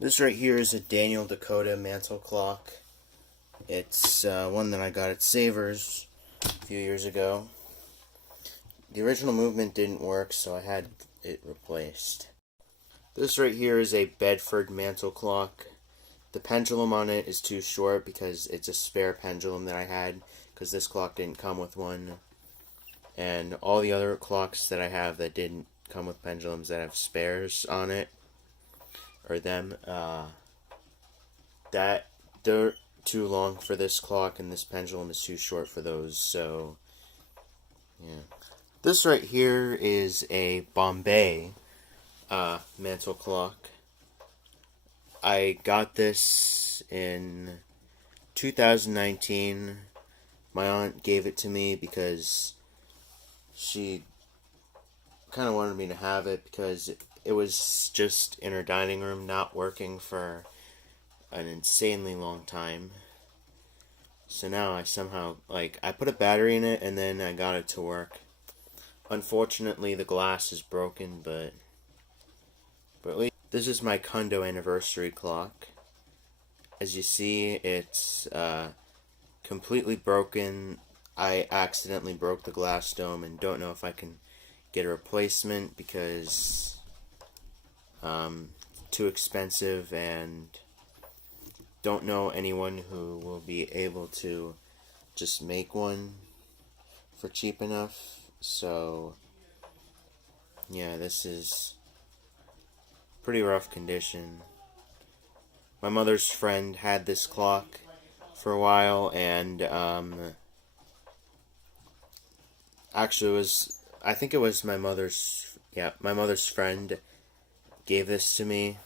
This right here is a Dakota Mantel Clock. It's one that I got at Savers a few years ago. The original movement didn't work, so I had it replaced. This right here is a Bedford Mantel Clock. The pendulum on it is too short because it's a spare pendulum that I had, because this clock didn't come with one. And all the other clocks that I have that didn't come with pendulums that have spares on it, or them, that they're too long for this clock, and this pendulum is too short for those, so yeah. This right here is a Bombay mantle clock. I got this in 2019. My aunt gave it to me because she kind of wanted me to have it, because it was just in her dining room, not working for an insanely long time. So now I somehow, I put a battery in it and then I got it to work. Unfortunately, the glass is broken, but at least this is my Kundo anniversary clock. As you see, it's completely broken. I accidentally broke the glass dome and don't know if I can get a replacement because too expensive, and don't know anyone who will be able to just make one for cheap enough. So yeah, this is pretty rough condition. My mother's friend had this clock for a while, and actually I think it was my mother's friend gave this to me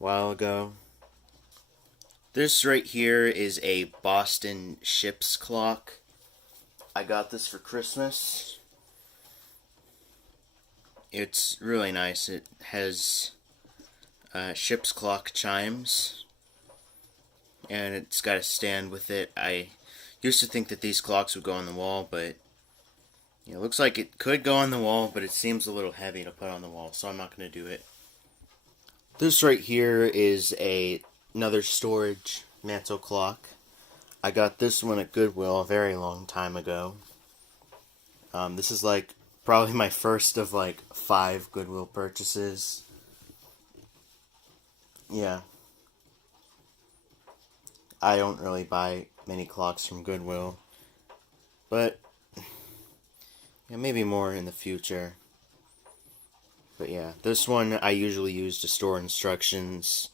a while ago. This right here is a Boston ship's clock. I got this for Christmas. It's really nice. It has ship's clock chimes, and it's got a stand with it. I used to think that these clocks would go on the wall, but it looks like it could go on the wall, but it seems a little heavy to put on the wall, so I'm not going to do it. This right here is another storage mantle clock. I got this one at Goodwill a very long time ago. This is probably my first of 5 Goodwill purchases. Yeah. I don't really buy many clocks from Goodwill, but yeah, maybe more in the future. But yeah, this one I usually use to store instructions.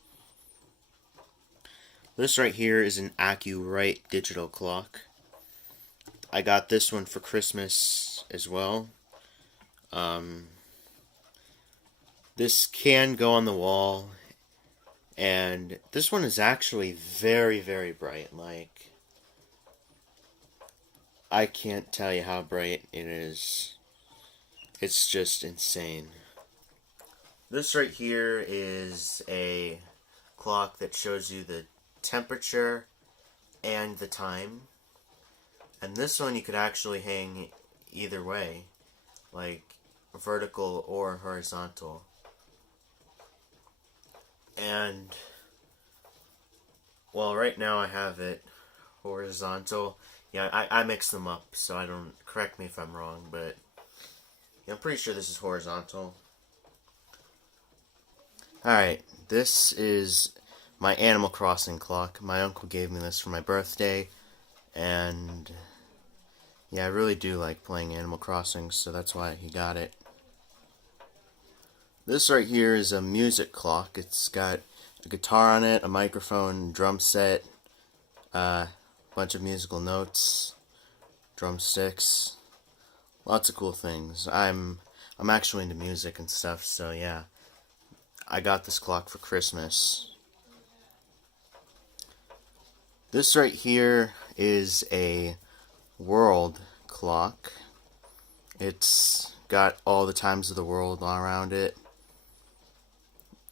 This right here is an AccuRite digital clock. I got this one for Christmas as well. This can go on the wall, and this one is actually very, very bright. I can't tell you how bright it is. It's just insane. This right here is a clock that shows you the temperature and the time. And this one you could actually hang either way, vertical or horizontal. And, well, right now I have it horizontal. Yeah, I mix them up, so I don't, correct me if I'm wrong, but yeah, I'm pretty sure this is horizontal. Alright, this is my Animal Crossing clock. My uncle gave me this for my birthday, and yeah, I really do like playing Animal Crossing, so that's why he got it. This right here is a music clock. It's got a guitar on it, a microphone, drum set, a bunch of musical notes, drumsticks, lots of cool things. I'm actually into music and stuff, so yeah. I got this clock for Christmas. This right here is a world clock. It's got all the times of the world all around it.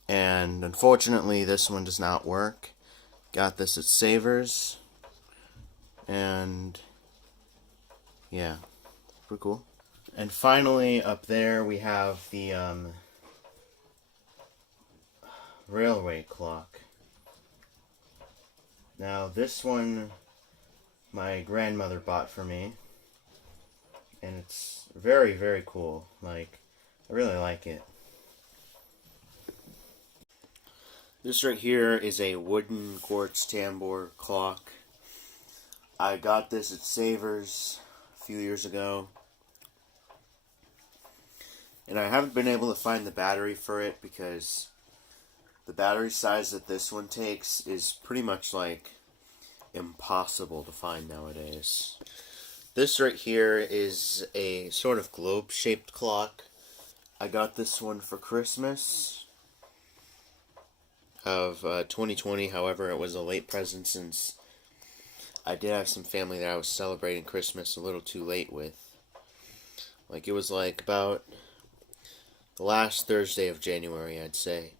And unfortunately, this one does not work. Got this at Savers. And yeah, pretty cool. And finally, up there we have the railway clock. Now this one my grandmother bought for me, and it's very, very cool. Like, I really like it. This right here is a wooden Quartz-Tambour Clock. I got this at Savers a few years ago, and I haven't been able to find the battery for it because the battery size that this one takes is pretty much like impossible to find nowadays. This right here is a sort of globe-shaped clock. I got this one for Christmas of 2020. However, it was a late present since I did have some family that I was celebrating Christmas a little too late with. Like, it was like about the last Thursday of January, I'd say,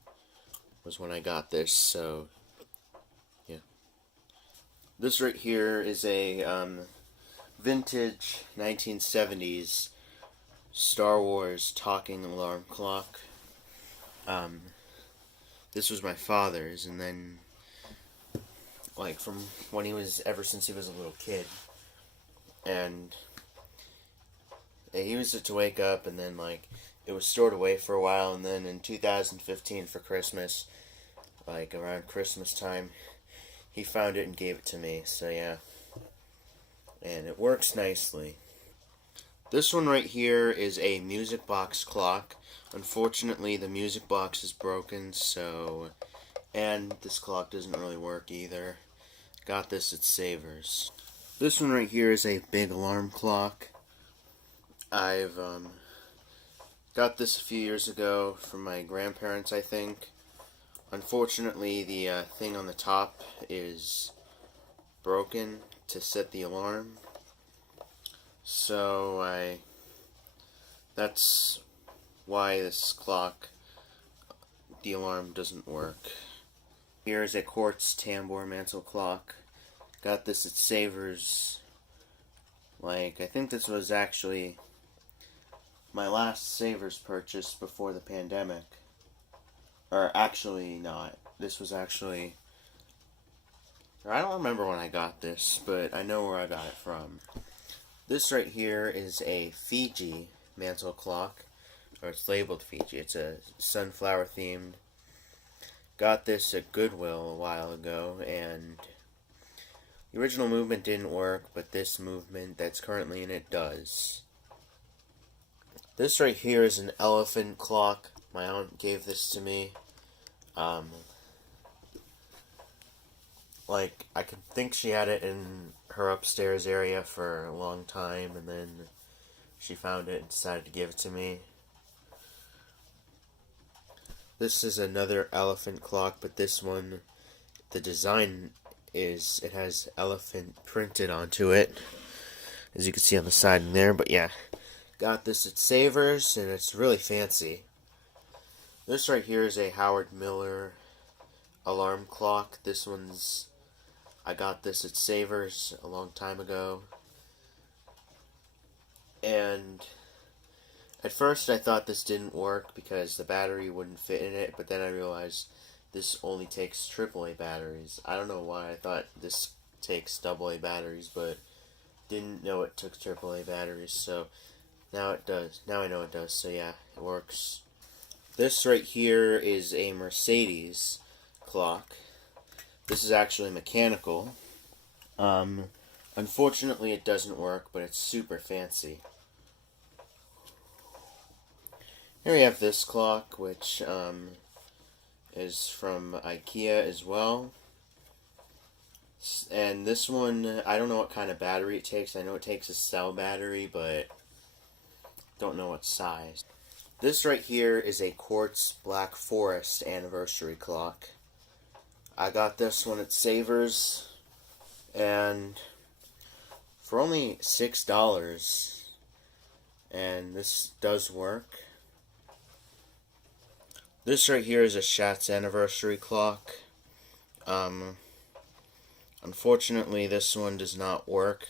was when I got this, so yeah. This right here is a vintage 1970s Star Wars talking alarm clock. This was my father's, and then, like, from when ever since he was a little kid. And he used it to wake up, and then, like, it was stored away for a while, and then in 2015 for Christmas, like, around Christmas time, he found it and gave it to me, so yeah. And it works nicely. This one right here is a music box clock. Unfortunately, the music box is broken, so... And this clock doesn't really work either. Got this at Savers. This one right here is a big alarm clock. I've got this a few years ago from my grandparents, I think. Unfortunately, the thing on the top is broken to set the alarm. So that's why this clock, the alarm doesn't work. Here's a Quartz-Tambour Mantel Clock. Got this at Savers. Like, I think this was actually my last Savers purchase before the pandemic. Or actually not. This was actually... Or I don't remember when I got this, but I know where I got it from. This right here is a Fiji mantel clock. Or it's labeled Fiji. It's a sunflower themed. Got this at Goodwill a while ago, and the original movement didn't work, but this movement that's currently in it does. This right here is an elephant clock. My aunt gave this to me. Like, I could think she had it in her upstairs area for a long time, and then she found it and decided to give it to me. This is another elephant clock, but this one, the design is, it has elephant printed onto it, as you can see on the side in there, but yeah. Got this at Savers, and it's really fancy. This right here is a Howard Miller alarm clock. This one's, I got this at Savers a long time ago. And at first I thought this didn't work because the battery wouldn't fit in it, but then I realized this only takes AAA batteries. I don't know why I thought this takes AA batteries, but didn't know it took AAA batteries, so now it does. Now I know it does, so yeah, it works. This right here is a Mercedes clock. This is actually mechanical. Unfortunately it doesn't work, but it's super fancy. Here we have this clock, which is from IKEA as well. And this one, I don't know what kind of battery it takes. I know it takes a cell battery, but don't know what size. This right here is a Quartz Black Forest anniversary clock. I got this one at Savers, and for only $6, and this does work. This right here is a Schatz anniversary clock. Unfortunately, this one does not work.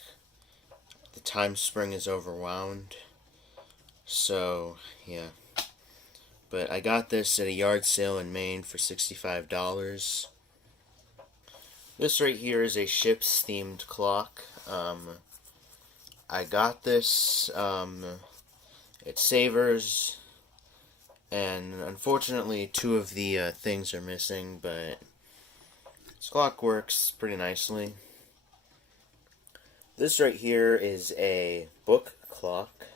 The time spring is overwound. So, yeah. But I got this at a yard sale in Maine for $65. This right here is a ship's themed clock. I got this at Savers, and unfortunately 2 of the things are missing, but this clock works pretty nicely. This right here is a book clock.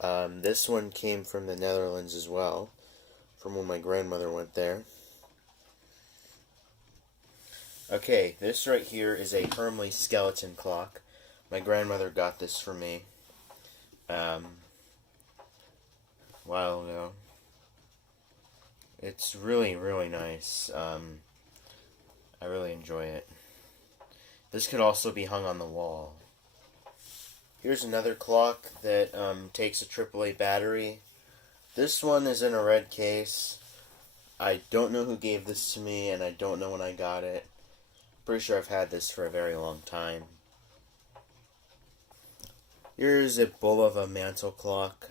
This one came from the Netherlands as well, from when my grandmother went there. Okay, this right here is a Hermle skeleton clock. My grandmother got this for me a while ago. It's really, really nice. I really enjoy it. This could also be hung on the wall. Here's another clock that takes a AAA battery. This one is in a red case. I don't know who gave this to me, and I don't know when I got it. Pretty sure I've had this for a very long time. Here's a Bulova Mantel Clock.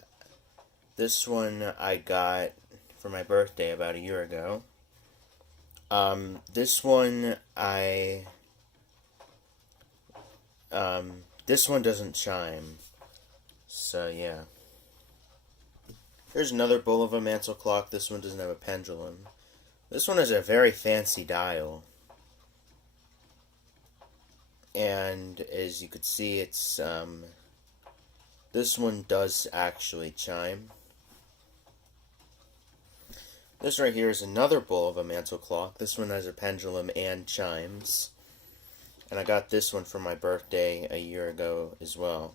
This one I got for my birthday about a year ago. This one this one doesn't chime. So yeah. Here's another Bulova Mantel Clock. This one doesn't have a pendulum. This one has a very fancy dial. And as you could see, it's this one does actually chime. This right here is another Bulova Mantel Clock. This one has a pendulum and chimes. And I got this one for my birthday a year ago as well.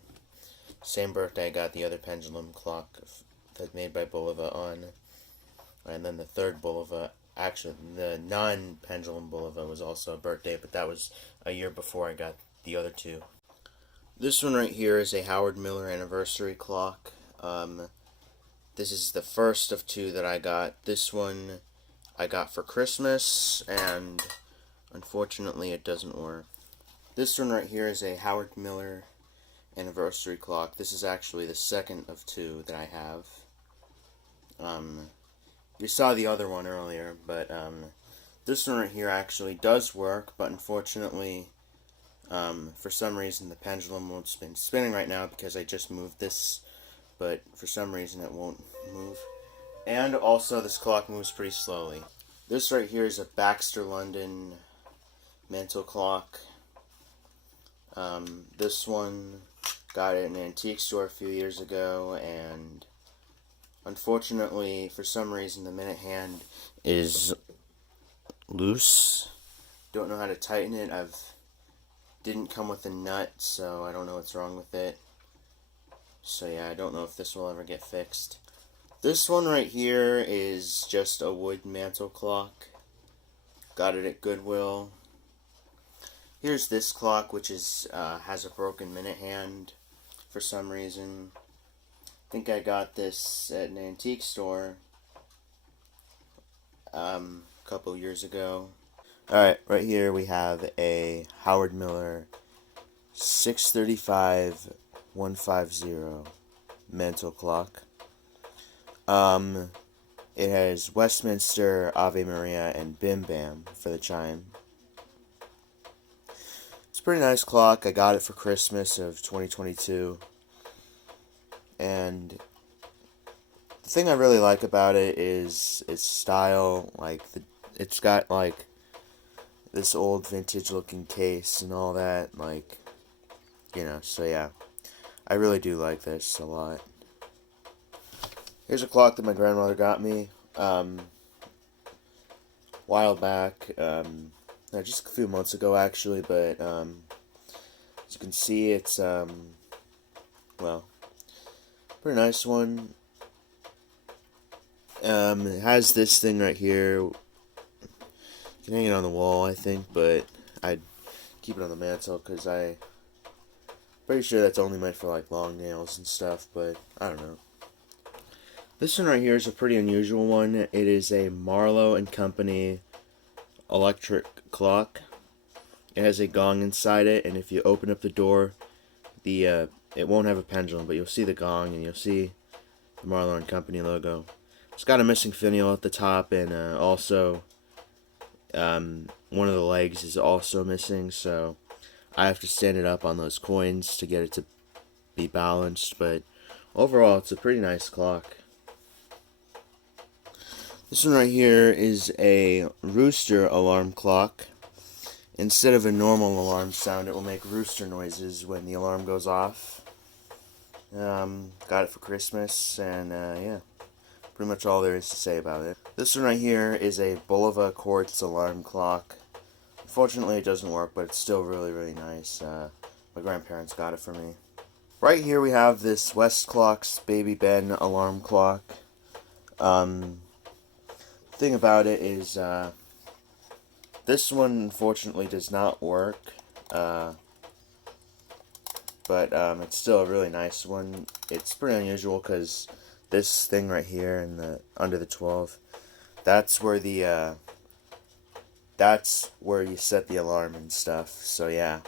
Same birthday I got the other pendulum clock that's made by Bulova on. And then the third Bulova, actually the non-pendulum Bulova was also a birthday, but that was a year before I got the other 2. This one right here is a Howard Miller anniversary clock. This is the first of 2 that I got. This one I got for Christmas, and unfortunately it doesn't work. This one right here is a Howard Miller anniversary clock. This is actually the second of 2 that I have. You saw the other one earlier, but this one right here actually does work, but unfortunately for some reason the pendulum won't spin. It's spinning right now because I just moved this, but for some reason it won't move. And also this clock moves pretty slowly. This right here is a Baxter London mantel clock. This one got it in an antique store a few years ago, and unfortunately for some reason the minute hand is loose. Don't know how to tighten it. Didn't come with a nut, so I don't know what's wrong with it. So yeah, I don't know if this will ever get fixed. This one right here is just a wood mantel clock. Got it at Goodwill. Here's this clock, which is has a broken minute hand for some reason. I think I got this at an antique store a couple years ago. Alright, right here we have a Howard Miller 635 150 mantel clock. It has Westminster, Ave Maria, and Bim Bam for the chime. It's a pretty nice clock. I got it for Christmas of 2022. And the thing I really like about it is its style. Like, it's got, like, this old vintage looking case and all that. Like, you know, so yeah. I really do like this a lot. Here's a clock that my grandmother got me a while back, just a few months ago actually, but as you can see, it's well, pretty nice one. It has this thing right here. You can hang it on the wall, I think, but I'd keep it on the mantle because I'm pretty sure that's only meant for like long nails and stuff, but I don't know. This one right here is a pretty unusual one. It is a Marlow and Company electric clock. It has a gong inside it, and if you open up the door, it won't have a pendulum, but you'll see the gong and you'll see the Marlow and Company logo. It's got a missing finial at the top, and also one of the legs is also missing, so I have to stand it up on those coins to get it to be balanced, but overall it's a pretty nice clock. This one right here is a Rooster alarm clock. Instead of a normal alarm sound, it will make rooster noises when the alarm goes off. Got it for Christmas, and yeah, pretty much all there is to say about it. This one right here is a Bulova quartz alarm clock. Unfortunately, it doesn't work, but it's still really, really nice. My grandparents got it for me. Right here we have this Westclock's Baby Ben alarm clock. Thing about it is, this one unfortunately does not work, but it's still a really nice one. It's pretty unusual because this thing right here in the under the 12, that's where the that's where you set the alarm and stuff. So yeah.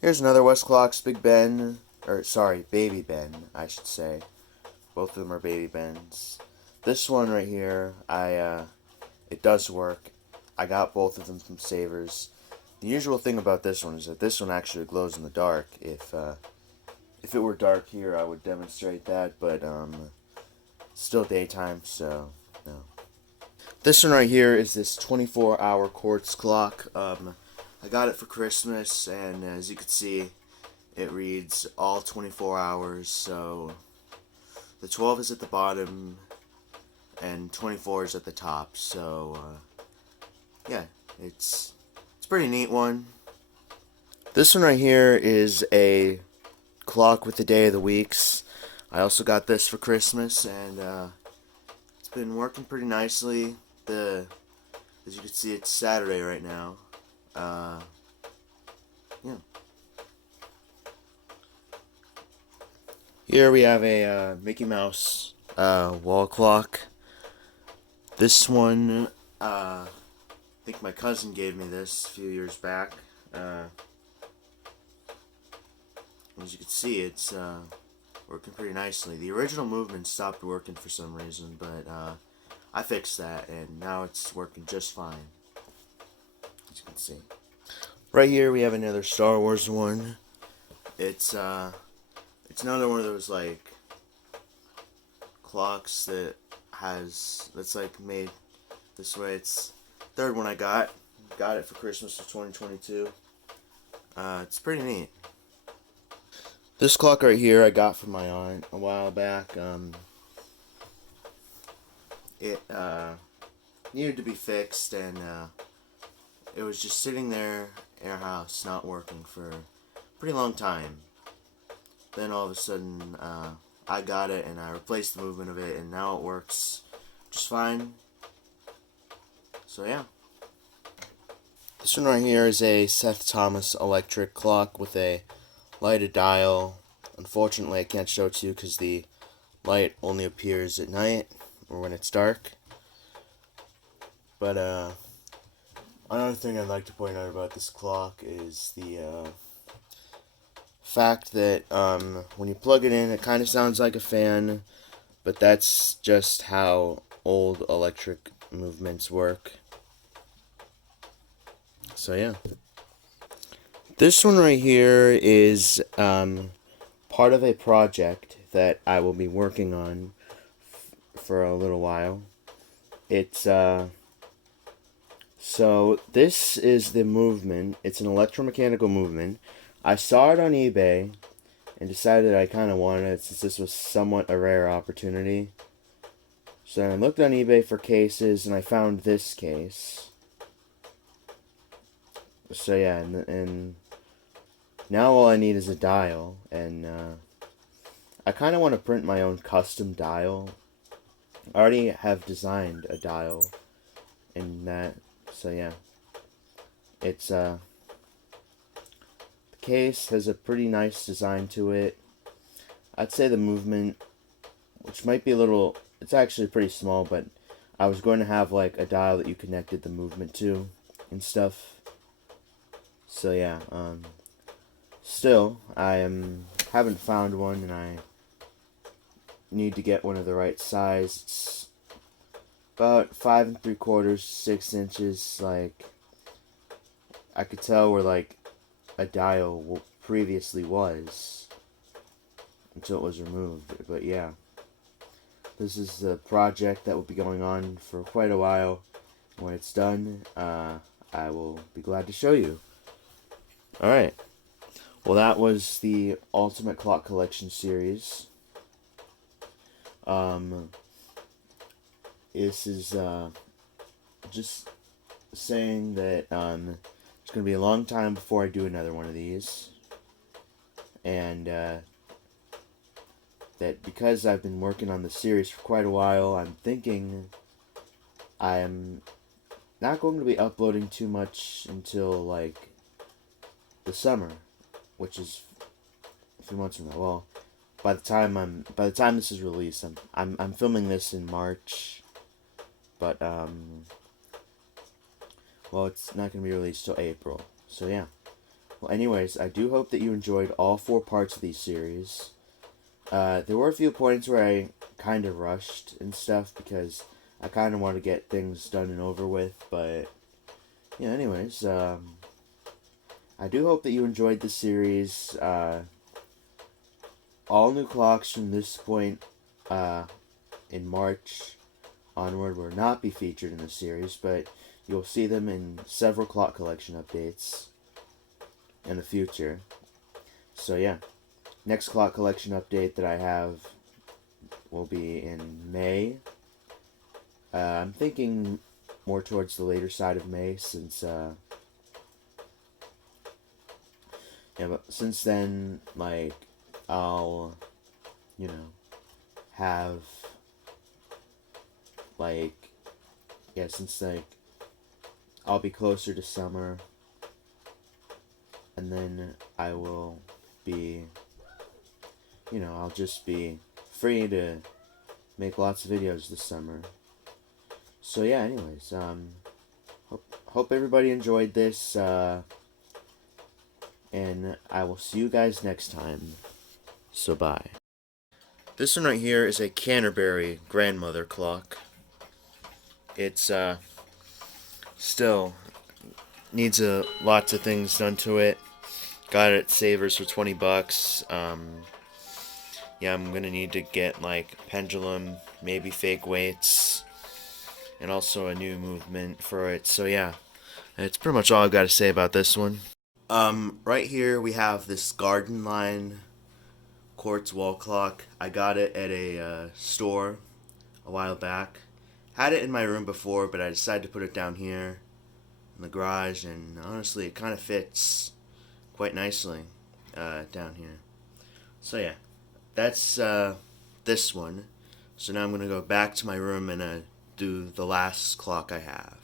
Here's another Westclock's Big Ben, or sorry, Baby Ben, I should say. Both of them are Baby Bens. This one right here, it does work. I got both of them from Savers. The usual thing about this one is that this one actually glows in the dark. If it were dark here, I would demonstrate that, but still daytime, so no. This one right here is this 24-hour quartz clock. I got it for Christmas, and as you can see, it reads all 24 hours, so the 12 is at the bottom, and 24 is at the top, so yeah, it's a pretty neat one. This one right here is a clock with the day of the weeks. I also got this for Christmas, and it's been working pretty nicely. As you can see, it's Saturday right now. Yeah. Here we have a Mickey Mouse wall clock. This one, I think my cousin gave me this a few years back. As you can see, it's working pretty nicely. The original movement stopped working for some reason, but I fixed that, and now it's working just fine. As you can see. Right here we have another Star Wars one. It's another one of those like clocks that's like made this way. It's the third one I got it for Christmas of 2022. It's pretty neat. This clock right here I got from my aunt a while back. It needed to be fixed, and it was just sitting there in our house not working for a pretty long time. Then all of a sudden I got it, and I replaced the movement of it, and now it works just fine. So yeah. This one right here is a Seth Thomas electric clock with a lighted dial. Unfortunately, I can't show it to you because the light only appears at night or when it's dark. But another thing I'd like to point out about this clock is the fact that when you plug it in, it kind of sounds like a fan, but that's just how old electric movements work. So yeah. This one right here is part of a project that I will be working on for a little while. It's so this is the movement. It's an electromechanical movement. I saw it on eBay and decided I kind of wanted it since this was somewhat a rare opportunity. So I looked on eBay for cases, and I found this case. So yeah, and now all I need is a dial, and I kind of want to print my own custom dial. I already have designed a dial in that, so yeah. It's the case has a pretty nice design to it. I'd say the movement, which might be a little, it's actually pretty small, but I was going to have like a dial that you connected the movement to and stuff. So yeah, still, I haven't found one, and need to get one of the right size. It's about 5 3/4, 6 inches. Like, I could tell where like a dial previously was until it was removed. But yeah, this is the project that will be going on for quite a while. When it's done, I will be glad to show you. Alright, well, that was the Ultimate Clock Collection series. This is just saying that it's going to be a long time before I do another one of these. And that because I've been working on the series for quite a while, I'm thinking I'm not going to be uploading too much until like the summer, which is a few months from now. Well, by the time this is released, I'm filming this in March, but well, it's not going to be released till April. So yeah. Well, anyways, I do hope that you enjoyed all 4 parts of these series. There were a few points where I kind of rushed and stuff because I kind of want to get things done and over with, but yeah, anyways, I do hope that you enjoyed the series. All new clocks from this point in March onward will not be featured in the series, but you'll see them in several clock collection updates in the future. So yeah, next clock collection update that I have will be in May. I'm thinking more towards the later side of May, since but since then, like, I'll, have, like, since, like, I'll be closer to summer, and then I will be, I'll just be free to make lots of videos this summer. So yeah, anyways, hope everybody enjoyed this, and I will see you guys next time. So bye. This one right here is a Canterbury grandmother clock. It's still needs lots of things done to it. Got it at Savers for $20. Yeah, I'm gonna need to get like pendulum, maybe fake weights, and also a new movement for it. So yeah, that's pretty much all I've got to say about this one. Right here we have this Gardenline Quartz wall clock. I got it at a store a while back. Had it in my room before, but I decided to put it down here in the garage, and honestly, it kind of fits quite nicely down here. So yeah, that's this one. So now I'm gonna go back to my room and do the last clock I have.